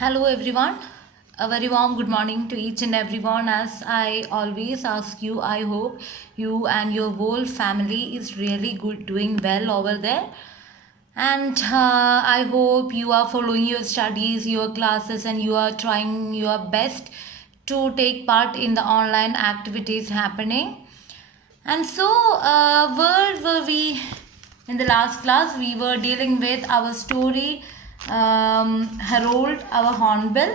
Hello everyone. A very warm good morning to each and everyone. As I always ask you, I hope you and your whole family is really good, doing well over there. And I hope you are following your studies, your classes, and you are trying your best to take part in the online activities happening. And so, where were we in the last class? We were dealing with our story, Harold, our hornbill,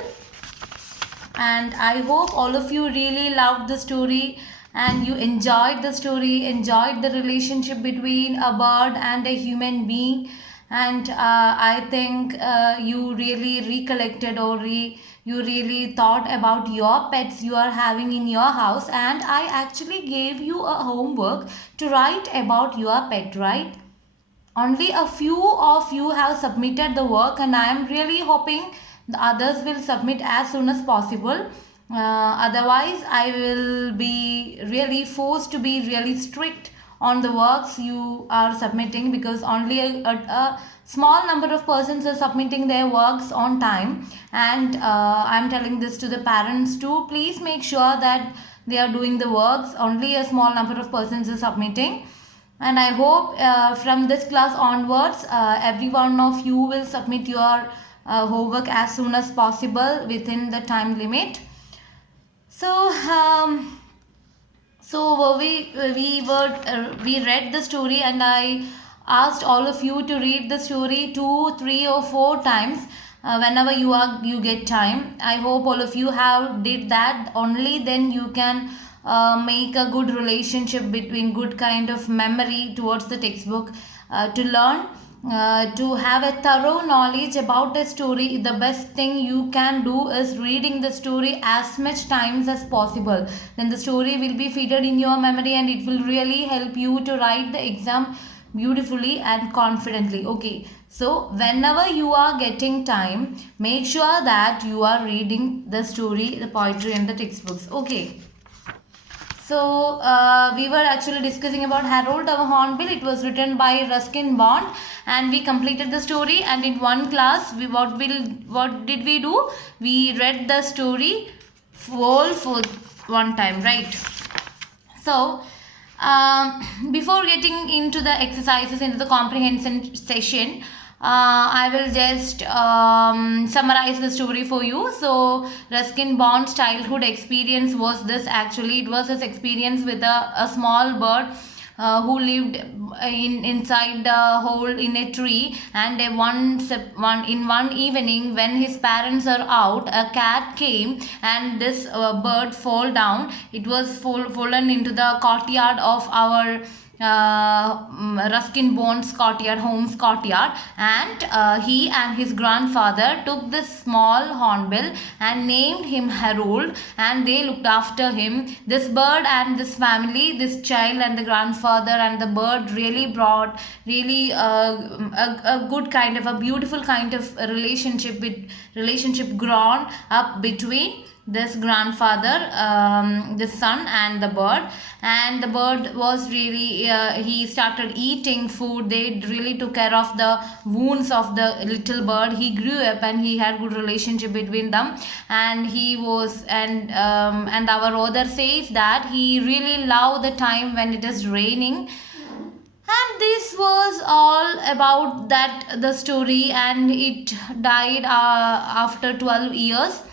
and I hope all of you really loved the story and you enjoyed the story, enjoyed the relationship between a bird and a human being. And I think you really recollected or you really thought about your pets you are having in your house, and I actually gave you a homework to write about your pet, right? Only a few of you have submitted the work, and I am really hoping the others will submit as soon as possible. Otherwise, I will be really forced to be really strict on the works you are submitting, because only a small number of persons are submitting their works on time. And I'm telling this to the parents too. Please make sure that they are doing the works. Only a small number of persons are submitting, and I hope from this class onwards every one of you will submit your homework as soon as possible within the time limit. So we read the story, and I asked all of you to read the story 2, 3, or 4 times whenever you get time. I hope all of you have did that. Only then you can make a good relationship between good kind of memory towards the textbook. To learn, to have a thorough knowledge about a story, the best thing you can do is reading the story as much times as possible. Then the story will be fitted in your memory, and it will really help you to write the exam beautifully and confidently. Okay, so whenever you are getting time, make sure that you are reading the story, the poetry, and the textbooks. Okay. So we were actually discussing about Harold our Hornbill. It was written by Ruskin Bond, and we completed the story. And in one class, what did we do? We read the story whole for one time, right? So before getting into the exercises, into the comprehension session, I will just summarize the story for you. So Ruskin Bond's childhood experience was this. Actually, it was his experience with a small bird who lived inside the hole in a tree. And in one evening, when his parents are out, a cat came, and this bird fall down. It was fallen into the courtyard of our Ruskin Bond's courtyard, home's courtyard. And he and his grandfather took this small hornbill and named him Harold, and they looked after him. This bird and this family, this child and the grandfather and the bird, really brought really a good kind of a beautiful kind of relationship grown up between this grandfather, the son, and the bird. And the bird was really he started eating food. They really took care of the wounds of the little bird. He grew up and he had good relationship between them. And he was and our author says that he really loved the time when it is raining. And this was all about that the story, and it died after 12 years.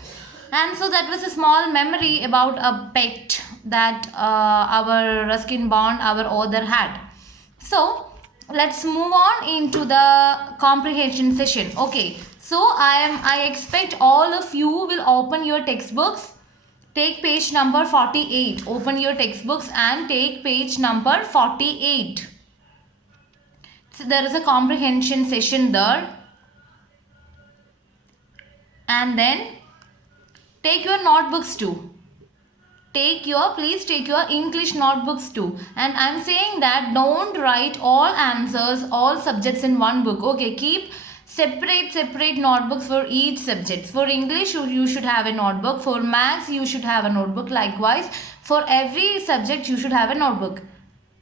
And so that was a small memory about a pet that our Ruskin Bond, our author, had. So let's move on into the comprehension session. Okay, so I expect all of you will open your textbooks. Take page number 48. Open your textbooks and take page number 48. So there is a comprehension session there. And then take your notebooks too. Please take your English notebooks too. And I'm saying that don't write all answers, all subjects in one book. Okay, keep separate notebooks for each subject. For English, you should have a notebook. For Maths, you should have a notebook. Likewise, for every subject, you should have a notebook.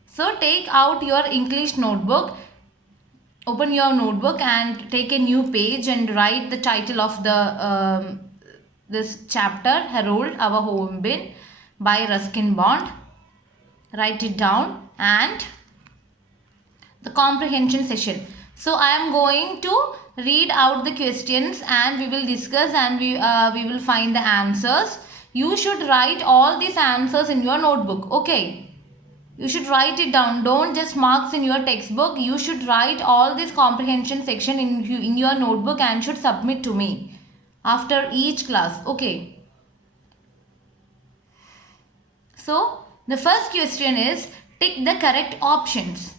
So take out your English notebook. open your notebook and take a new page and write the title of the this chapter, Harold Our Home Bin by Ruskin Bond. Write it down and the comprehension session. So I am going to read out the questions and we will discuss and we will find the answers. You should write all these answers in your notebook. Okay. You should write it down. Don't just marks in your textbook. You should write all this comprehension section in your notebook and should submit to me after each class. Okay. So the first question is tick the correct options.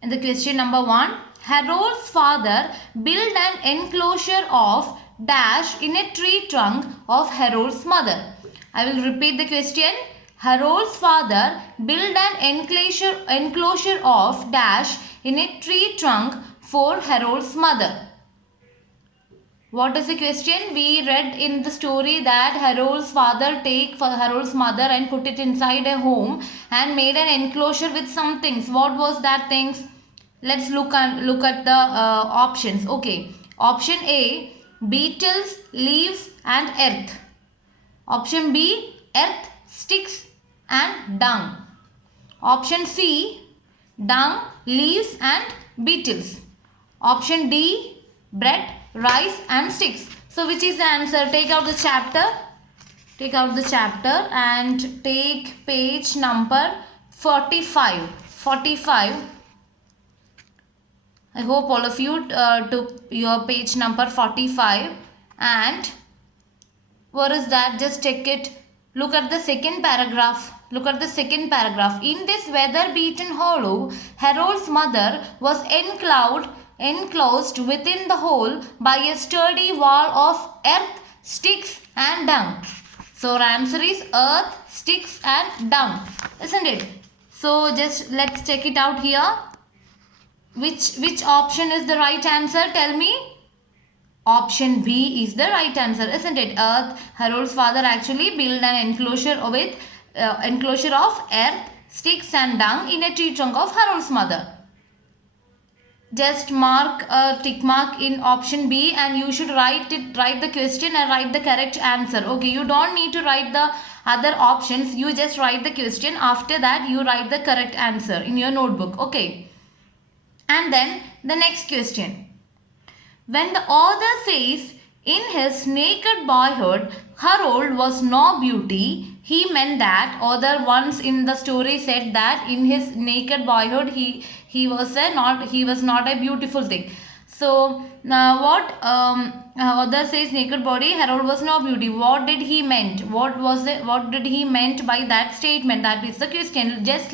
And the question number 1, Harold's father built an enclosure of dash in a tree trunk of Harold's mother. I will repeat the question. Harold's father built an enclosure of dash in a tree trunk for Harold's mother. What is the question? We read in the story that Harold's father take for Harold's mother and put it inside a home and made an enclosure with some things. What was that things? Let's look at the options. Okay. Option A, beetles, leaves and earth. Option B, earth, sticks and dung. Option C, dung, leaves and beetles. Option D, bread, rice and sticks. So which is the answer? Take out the chapter. Take out the chapter and take page number 45. 45. I hope all of you took your page number 45. And what is that? Just check it. Look at the second paragraph. Look at the second paragraph. In this weather-beaten hollow, Harold's mother was enclosed within the hole by a sturdy wall of earth, sticks and dung. So our answer is earth, sticks and dung, isn't it? So just let's check it out here. Which option is the right answer? Tell me. Option B is the right answer, isn't it? Earth. Harold's father actually built an enclosure of earth, sticks and dung in a tree trunk of Harold's mother. Just mark a tick mark in option B and you should write the question and write the correct answer. Okay, you don't need to write the other options. You just write the question. After that, you write the correct answer in your notebook. Okay. And then the next question. When the author says, in his naked boyhood, Harold was no beauty, he meant that author once in the story said that in his naked boyhood he was not a beautiful thing. So now what author says naked body, Harold was no beauty. What did he meant? What did he meant by that statement? That is the question. Just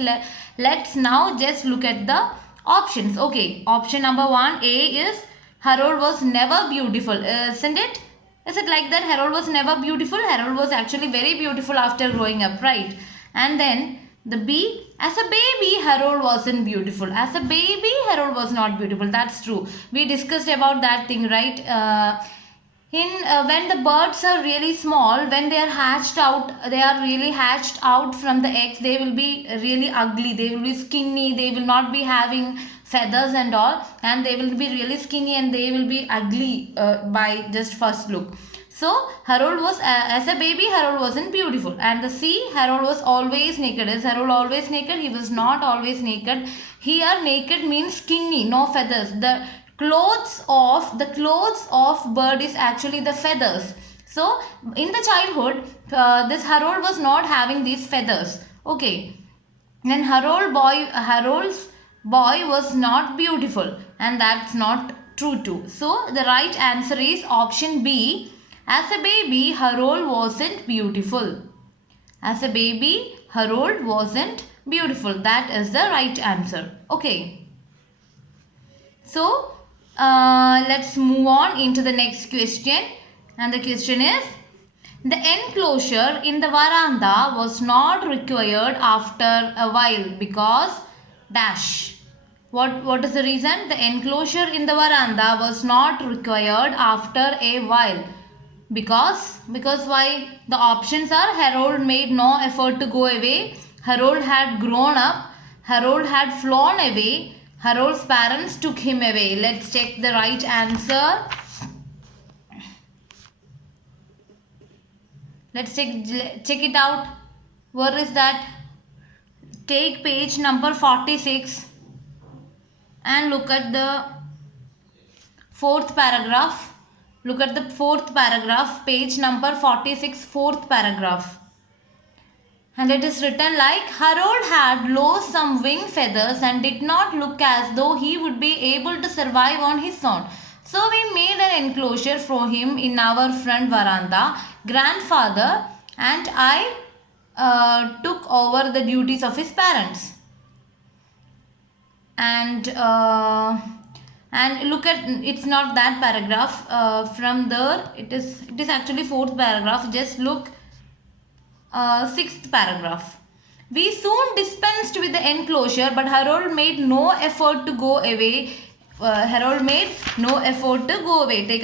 let's now just look at the options. Okay, option number 1 A is Harold was never beautiful, isn't it? Is it like that? Harold was never beautiful. Harold was actually very beautiful after growing up, right? And then the B, as a baby, Harold wasn't beautiful. As a baby, Harold was not beautiful. That's true. We discussed about that thing, right? When the birds are really small, when they are hatched out, they are really hatched out from the eggs, they will be really ugly. They will be skinny. They will not be having feathers and all, and they will be really skinny and they will be ugly by just first look. So Harold was as a baby, Harold wasn't beautiful. And the C, Harold was always naked. Is Harold always naked? He was not always naked. Here naked means skinny, no feathers. The clothes of bird is actually the feathers. So in the childhood, this Harold was not having these feathers. Okay. Then Harold's boy was not beautiful, and that's not true too. So the right answer is option B. As a baby, Harold wasn't beautiful. As a baby, Harold wasn't beautiful. That is the right answer. Okay. So let's move on into the next question. And the question is, the enclosure in the veranda was not required after a while because dash. What is the reason? The enclosure in the veranda was not required after a while. Because why? The options are Harold made no effort to go away. Harold had grown up. Harold had flown away. Harold's parents took him away. Let's check the right answer. Let's check it out. Where is that? Take page number 46 and look at the fourth paragraph. Look at the fourth paragraph, page number 46, fourth paragraph. And it is written like, Harold had lost some wing feathers and did not look as though he would be able to survive on his own. So we made an enclosure for him in our front veranda. Grandfather and I took over the duties of his parents. And look at, it's not that paragraph. From there, it is actually fourth paragraph. Just look. Sixth paragraph. We soon dispensed with the enclosure, but Harold made no effort to go away. Take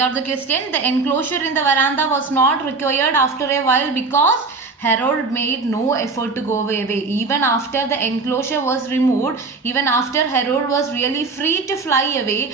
out the question. The enclosure in the veranda was not required after a while because Harold made no effort to go away. Even after the enclosure was removed, even after Harold was really free to fly away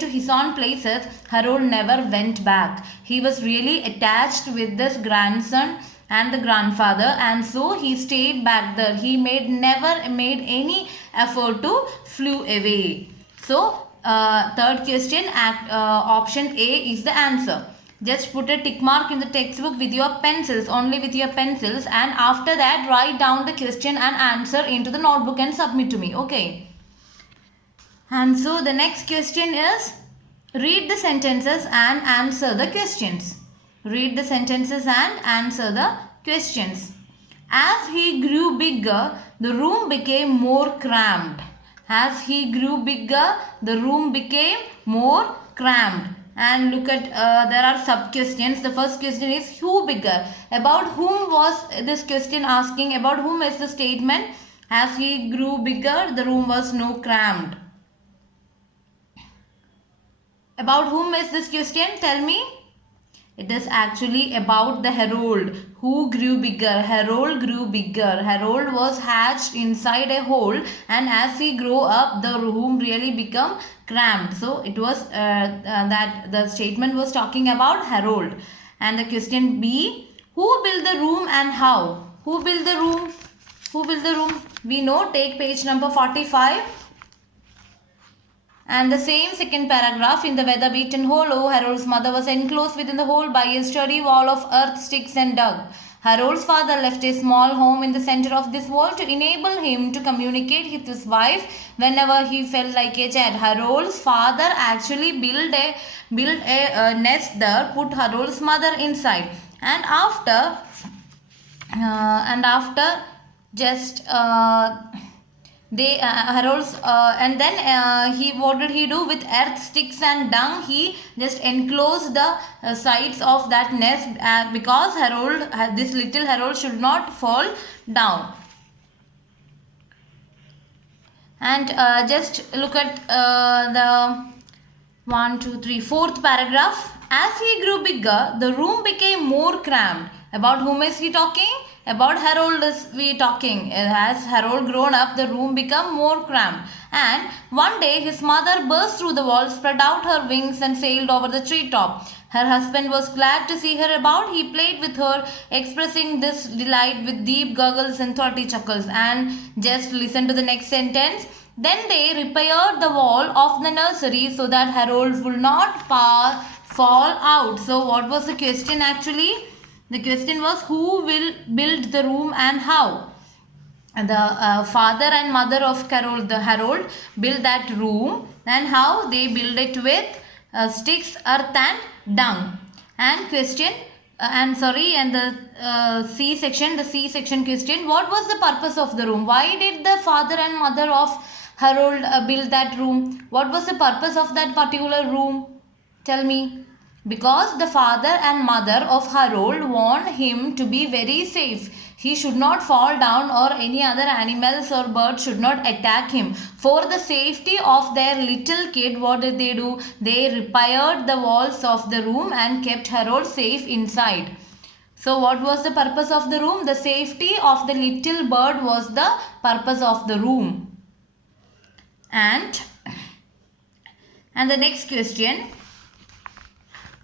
to his own places, Harold never went back. He was really attached with this grandson and the grandfather, and so he stayed back there. He never made any effort to flew away. So third question, option A is the answer. Just put a tick mark in the textbook with your pencils, only with your pencils, and after that write down the question and answer into the notebook and submit to me. Okay. And so the next question is, read the sentences and answer the questions. Read the sentences and answer the questions. As he grew bigger, the room became more cramped. As he grew bigger, the room became more cramped. And look at, there are sub-questions. The first question is, who bigger? About whom was this question asking? About whom is the statement? As he grew bigger, the room was no cramped. About whom is this question? Tell me. It is actually about the Harold. Who grew bigger? Harold grew bigger. Harold was hatched inside a hole, and as he grew up, the room really became cramped. So it was that the statement was talking about Harold. And the question B, who built the room and how? Who built the room? Who built the room? We know, take page number 45. And the same second paragraph, in the weather-beaten hollow, Harold's mother was enclosed within the hole by a sturdy wall of earth, sticks and dung. Harold's father left a small home in the center of this wall to enable him to communicate with his wife whenever he felt like a child. Harold's father actually built a nest there, put Harold's mother inside, and after just Harold's and then what did he do with earth, sticks and dung? He just enclosed the sides of that nest because this little Harold should not fall down. And just look at the 4th paragraph. As he grew bigger, the room became more cramped. About whom is he talking? About Harold is we talking. As Harold grown up, the room became more cramped. And one day his mother burst through the wall, spread out her wings and sailed over the treetop. Her husband was glad to see her about. He played with her, expressing this delight with deep gurgles and throaty chuckles. And just listen to the next sentence. Then they repaired the wall of the nursery so that Harold would not fall out. So what was the question actually? The question was, who will build the room and how? The father and mother of Harold built that room, and how they built it with sticks, earth and dung. And question and the C section question, what was the purpose of the room? Why did the father and mother of Harold build that room? What was the purpose of that particular room? Tell me. Because the father and mother of Harold want him to be very safe. He should not fall down, or any other animals or birds should not attack him. For the safety of their little kid, what did they do? They repaired the walls of the room and kept Harold safe inside. So what was the purpose of the room? The safety of the little bird was the purpose of the room. And the next question.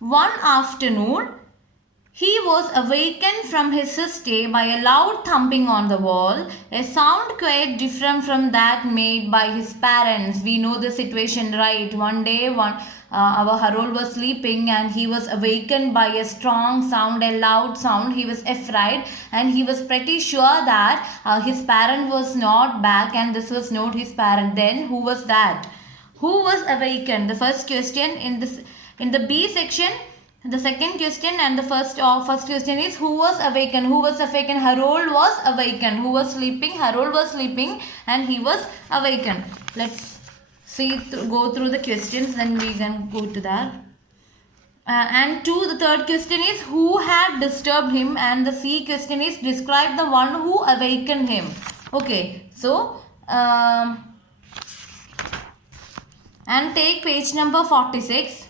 One afternoon, he was awakened from his stay by a loud thumping on the wall, a sound quite different from that made by his parents. We know the situation, right? One day, our Harold was sleeping and he was awakened by a strong sound, a loud sound. He was afraid and he was pretty sure that his parent was not back and this was not his parent. Then who was that? Who was awakened? The first question in the B section. The second question and the first question is who was awakened? Who was awakened? Harold was awakened. Who was sleeping? Harold was sleeping and he was awakened. Let's go through the questions, then we can go to that. The third question is who had disturbed him, and the C question is describe the one who awakened him. Okay, so and take page number 46.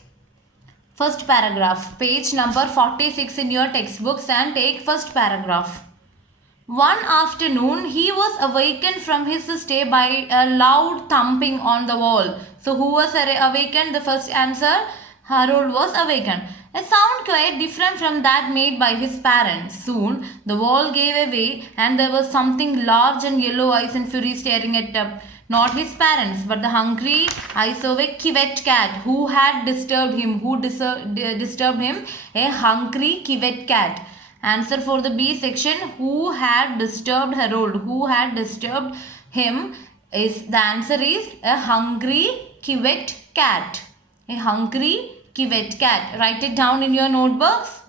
First paragraph, page number 46 in your textbooks, and take first paragraph. One afternoon, he was awakened from his stay by a loud thumping on the wall. So, who was awakened? The first answer, Harold was awakened. A sound quite different from that made by his parents. Soon, the wall gave way and there was something large and yellow eyes and fury staring at up. Not his parents, but the hungry eyes of a civet cat. Who had disturbed him? Who disturbed him? A hungry civet cat. Answer for the B section. Who had disturbed Harold? Who had disturbed him? The answer is a hungry civet cat. A hungry civet cat. Write it down in your notebooks.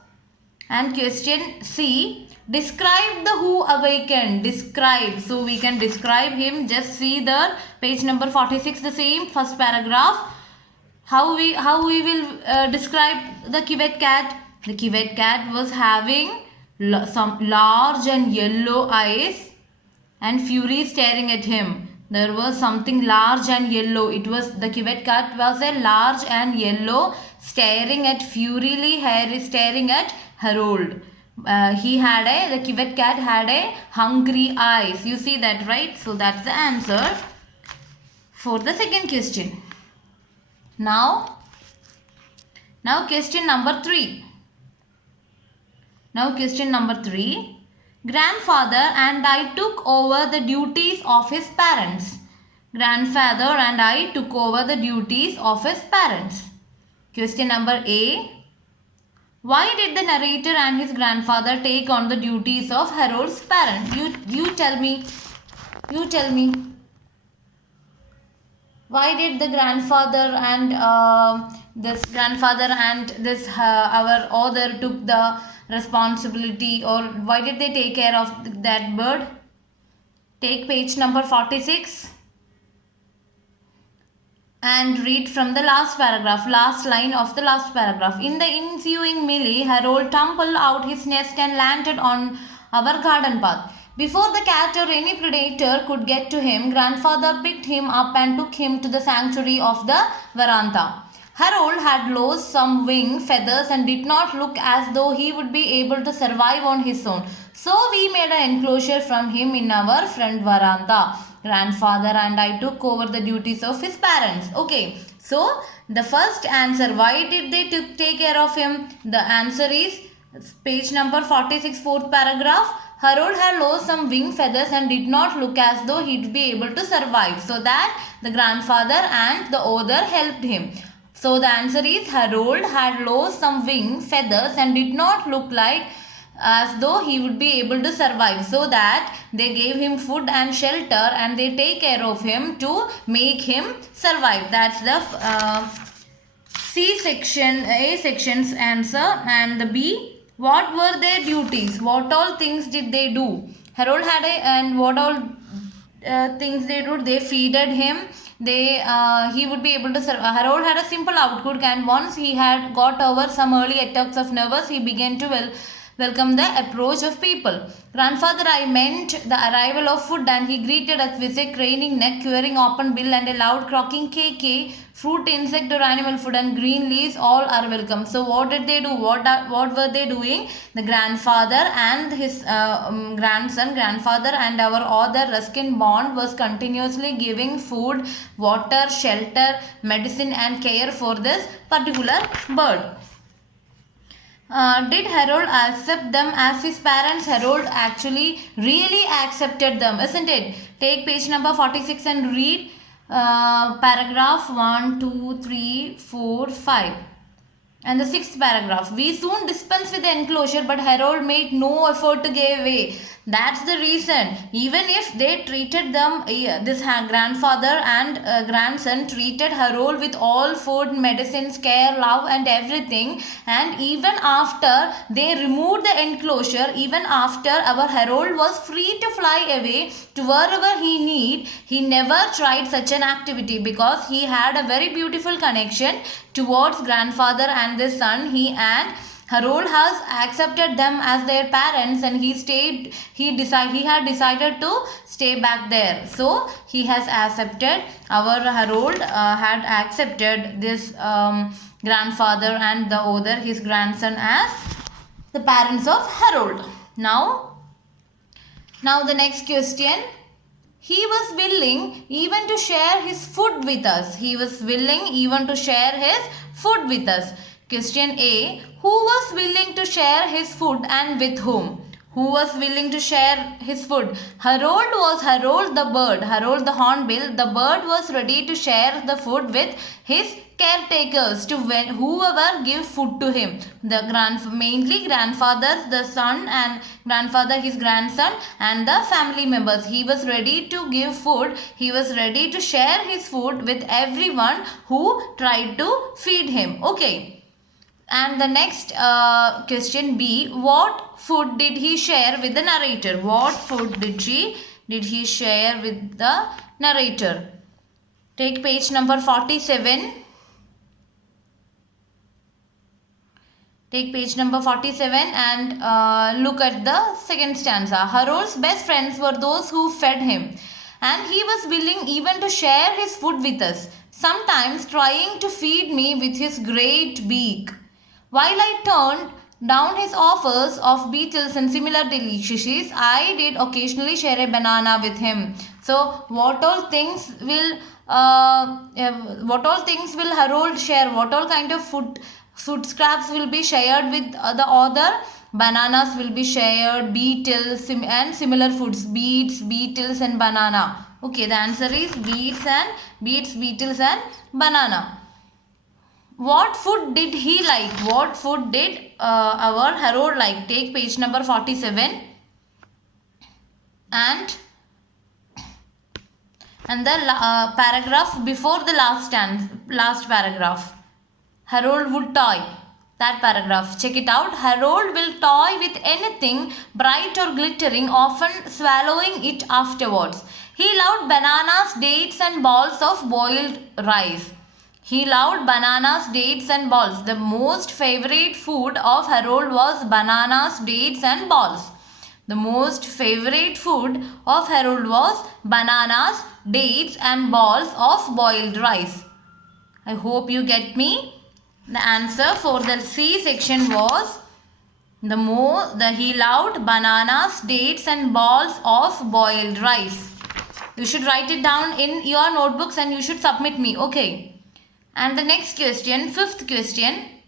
And question C. Describe the who awakened. Describe. So we can describe him. Just see the page number 46, the same first paragraph. How we will describe the civet cat. The civet cat was having some large and yellow eyes and fury staring at him. There was something large and yellow. The civet cat was a large and yellow staring at staring at Harold. The civet cat had a hungry eyes. You see that, right? So that's the answer for the second question. Now question number 3. Grandfather and I took over the duties of his parents. Grandfather and I took over the duties of his parents. Question number A. Why did the narrator and his grandfather take on the duties of Harold's parent? You tell me. Why did the grandfather and our author took the responsibility, or why did they take care of that bird? Take page number 46 and read from the last line of the last paragraph. In the ensuing melee, Harold tumbled out his nest and landed on our garden path. Before the cat or any predator could get to him, grandfather picked him up and took him to the sanctuary of the veranda. Harold had lost some wing feathers and did not look as though he would be able to survive on his own. So we made an enclosure from him in our front veranda. Grandfather and I took over the duties of his parents. Okay, so the first answer, why did they take care of him? The answer is page number 46, fourth paragraph. Harold had lost some wing feathers and did not look as though he'd be able to survive. So that the grandfather and the author helped him. So the answer is Harold had lost some wing feathers and did not look like as though he would be able to survive. So that they gave him food and shelter and they take care of him to make him survive. That's the C section, A section's answer. And the B. What were their duties? What all things did they do? Harold had what all things they do? They feeded him. He would be able to survive. Harold had a simple outlook, and once he had got over some early attacks of nervous, he began to welcome the approach of people. Grandfather, I meant the arrival of food, and he greeted us with a craning neck, quivering open bill, and a loud croaking KK. Fruit, insect or animal food and green leaves, all are welcome. So what did they do? What were they doing? The grandfather and his grandfather and our other Ruskin Bond was continuously giving food, water, shelter, medicine and care for this particular bird. Did Harold accept them as his parents? Harold actually really accepted them, isn't it? Take page number 46 and read paragraph 1, 2, 3, 4, 5. And the sixth paragraph. We soon dispensed with the enclosure, but Harold made no effort to give way. That's the reason. Even if they treated them, this grandfather and grandson treated Harold with all food, medicines, care, love and everything. And even after they removed the enclosure, even after our Harold was free to fly away to wherever he need, he never tried such an activity because he had a very beautiful connection towards grandfather and the son. He Harold has accepted them as their parents, and he had decided to stay back there. So he has accepted, our Harold had accepted this grandfather and the other his grandson as the parents of Harold. Now the next question. He was willing even to share his food with us. He was willing even to share his food with us. Question A. Who was willing to share his food and with whom? Who was willing to share his food? Harold the bird. Harold the hornbill. The bird was ready to share the food with his caretakers, to whoever give food to him. Mainly grandfather, the son, and grandfather his grandson, and the family members. He was ready to give food. He was ready to share his food with everyone who tried to feed him. Okay. And the next question B. What food did he share with the narrator? What food did he share with the narrator? Take page number 47. Take page number 47 and look at the second stanza. Harold's best friends were those who fed him, and he was willing even to share his food with us, sometimes trying to feed me with his great beak. While I turned down his offers of beetles and similar delicacies, I did occasionally share a banana with him. So, what all things will Harold share? What all kind of food scraps will be shared with the other? Bananas will be shared, beetles and similar foods, beets, beetles and banana. Okay, the answer is beets, beetles and banana. What food did he like? What food did our Harold like? Take page number 47 and the paragraph before the last paragraph. Harold would toy. That paragraph. Check it out. Harold will toy with anything bright or glittering, often swallowing it afterwards. He loved bananas, dates and balls of boiled rice. He loved bananas, dates and balls. The most favorite food of Harold was bananas, dates and balls. The most favorite food of Harold was bananas, dates and balls of boiled rice. I hope you get me. The answer for the C section was he loved bananas, dates and balls of boiled rice. You should write it down in your notebooks and you should submit me. Okay. And the next question, fifth question.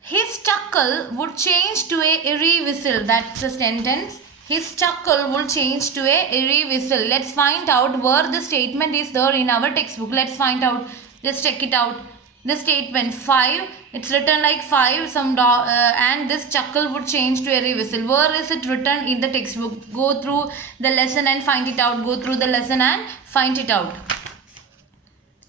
His chuckle would change to a eerie whistle. That's the sentence. His chuckle would change to a eerie whistle. Let's find out where the statement is there in our textbook. Let's find out. Just check it out. The statement 5. It's written like 5. And this chuckle would change to a eerie whistle. Where is it written in the textbook? Go through the lesson and find it out. Go through the lesson and find it out.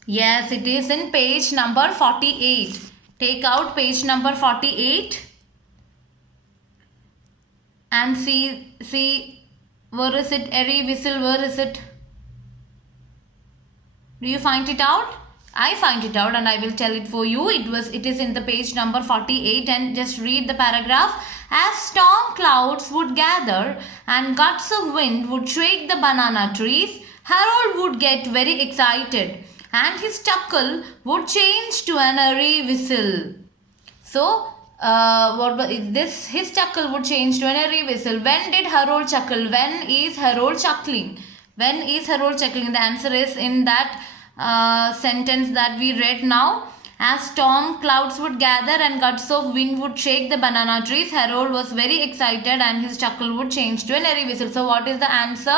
Yes, it is in page number 48. Take out page number 48 and see where is it? Airy whistle, where is it? Do you find it out? I find it out and I will tell it for you. It is in the page number 48, and just read the paragraph. As storm clouds would gather and gusts of wind would shake the banana trees, Harold would get very excited and his chuckle would change to an airy whistle. So, his chuckle would change to an airy whistle. When did Harold chuckle? When is Harold chuckling? When is Harold chuckling? The answer is in that sentence that we read now. As storm clouds would gather and gusts of wind would shake the banana trees, Harold was very excited and his chuckle would change to an airy whistle. So what is the answer?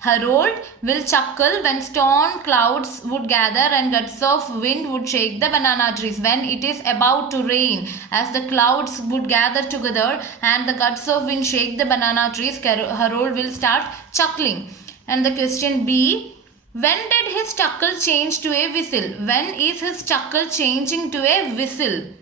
Harold will chuckle when storm clouds would gather and gusts of wind would shake the banana trees. When it is about to rain, as the clouds would gather together and the gusts of wind shake the banana trees, Harold will start chuckling. And the question B, when did his chuckle change to a whistle? When is his chuckle changing to a whistle?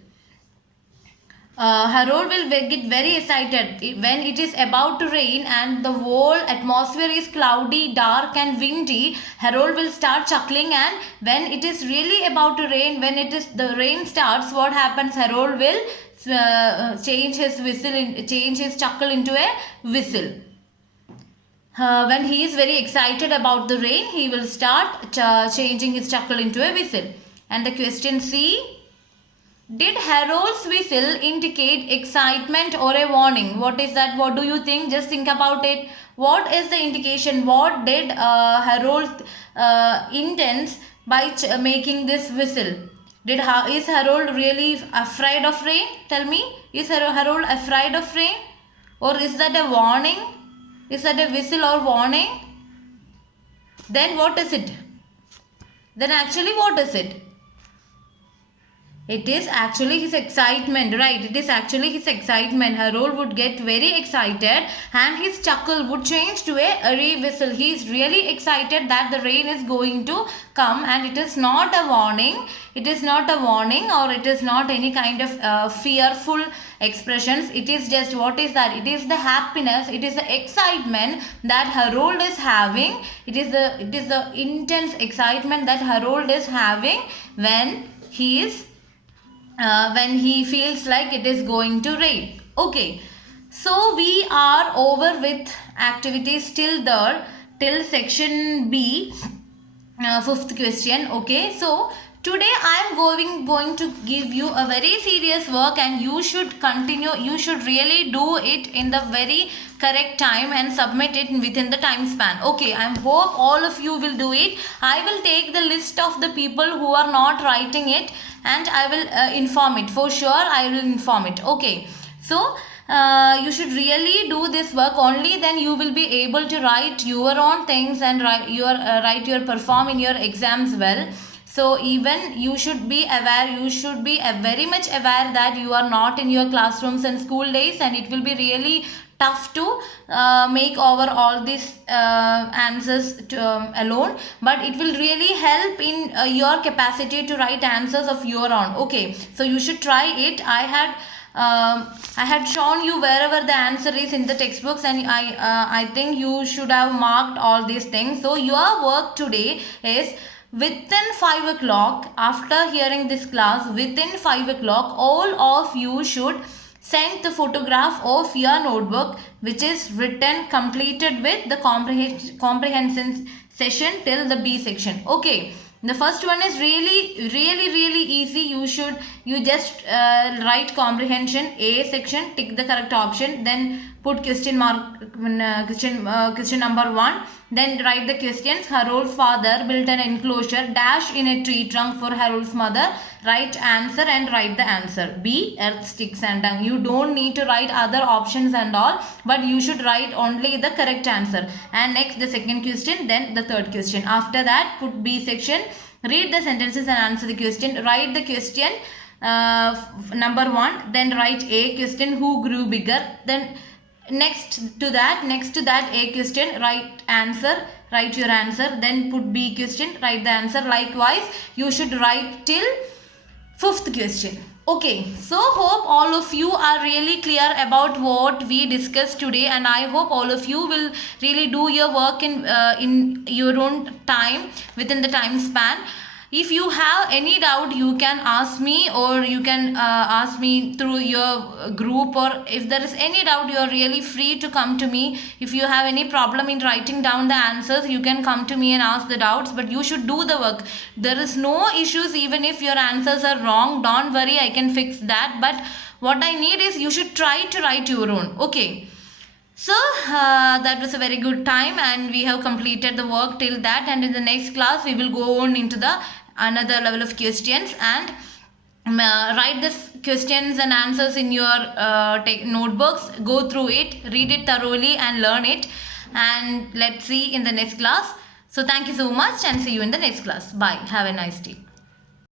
Harold will get very excited when it is about to rain and the whole atmosphere is cloudy, dark and windy. Harold will start chuckling, and when it is really about to rain, when the rain starts, what happens? Harold will change his chuckle into a whistle. When he is very excited about the rain, he will start changing his chuckle into a whistle. And the question C, did Harold's whistle indicate excitement or a warning? What is that? What do you think? Just think about it. What is the indication? What did Harold intends by making this whistle? Is Harold really afraid of rain? Tell me. Is Harold afraid of rain? Or is that a warning? Is that a whistle or warning? Then what is it? Then actually what is it? It is actually his excitement, right? It is actually his excitement. Harold would get very excited and his chuckle would change to a airy whistle. He is really excited that the rain is going to come, and it is not a warning. It is not a warning, or it is not any kind of fearful expressions. It is just, what is that? It is the happiness. It is the excitement that Harold is having. It is the intense excitement that Harold is having when he feels like it is going to rain. Okay, so we are over with activities till section B, fifth question. Okay, so today I am going to give you a very serious work, and you should continue. You should really do it in the very correct time and submit it within the time span. Okay, I hope all of you will do it. I will take the list of the people who are not writing it, and I will inform it. For sure, I will inform it. Okay, so you should really do this work. Only then you will be able to write your own things and perform in your exams well. So even you should be aware, you should be very much aware that you are not in your classrooms and school days, and it will be really tough to make over all these answers alone, but it will really help in your capacity to write answers of your own. Okay, so you should try it. I had shown you wherever the answer is in the textbooks, and I think you should have marked all these things. So your work today is, within 5 o'clock, after hearing this class, within 5 o'clock, all of you should send the photograph of your notebook which is written, completed with the comprehension session till the B section. Okay, the first one is really easy. You just write comprehension A section, tick the correct option, then put question number 1, then write the questions. Harold's father built an enclosure dash in a tree trunk for Harold's mother. Write answer and write the answer. B, earth, sticks and dung. You don't need to write other options and all, but you should write only the correct answer. And next the second question, then the third question. After that, put B section, read the sentences and answer the question. Write the question number 1, then write A question, who grew bigger. Then next to that A question, write your answer, then put B question, write the answer. Likewise, you should write till 5th question. Okay, so hope all of you are really clear about what we discussed today, and I hope all of you will really do your work in your own time, within the time span. If you have any doubt, you can ask me, or you can ask me through your group, or if there is any doubt, you are really free to come to me. If you have any problem in writing down the answers, you can come to me and ask the doubts, but you should do the work. There is no issues even if your answers are wrong. Don't worry, I can fix that. But what I need is you should try to write your own. Okay. So that was a very good time, and we have completed the work till that, and in the next class we will go on into the another level of questions, and write this questions and answers in your notebooks. Go through it, read it thoroughly and learn it, and let's see in the next class. So thank you so much, and see you in the next class. Bye. Have a nice day.